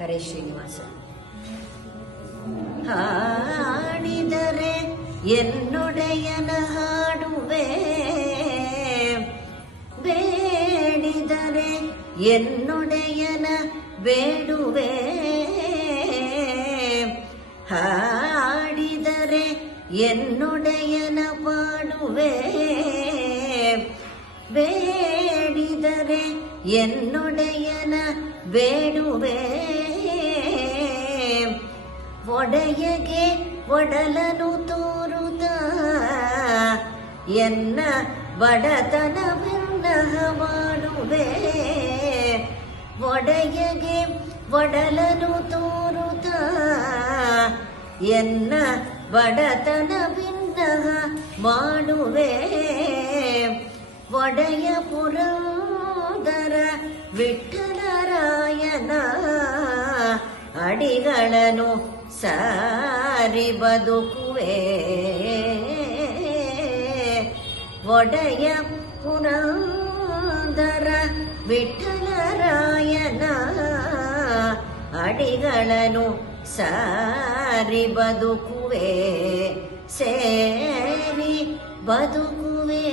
ಕರೆ ಶ್ರೀನಿವಾಸ. ಹಾಡಿದರೆ ಎನ್ನೊಡೆಯನ ಹಾಡುವೆ, ಬೇಡಿದರೆ ಎನ್ನೊಡೆಯನ ಬೇಡುವೆ. ಹಾಡಿದರೆ ಎನ್ನೊಡೆಯನ ಪಾಡುವೆ, ಬೇಡಿದರೆ ಎನ್ನೊಡೆಯನ ಬೇಡುವೆ. ಒಡೆಯಗೆ ಒಡಲನು ತೋರುತ್ತ ಎನ್ನ ಬಡತನ ವಿನ್ನಹ ಮಾಡುವೆ. ಒಡೆಯಗೆ ಒಡಲನು ತೋರುತ್ತ ಎನ್ನ ಬಡತನ ವಿನ್ನಹ ಮಾಡುವೆ. ಒಡೆಯ ಪುರಂದರ ವಿಠ್ಠಲರಾಯನ ಅಡಿಗಳನ್ನು ಸಾರಿ ಬದುಕುವೆ. ಒಡೆಯ ಪುರಂದರ ವಿಠ್ಠಲರಾಯನ ಅಡಿಗಳನ್ನು ಸಾರಿ ಬದುಕುವೆ, ಸೇರಿ ಬದುಕುವೆ.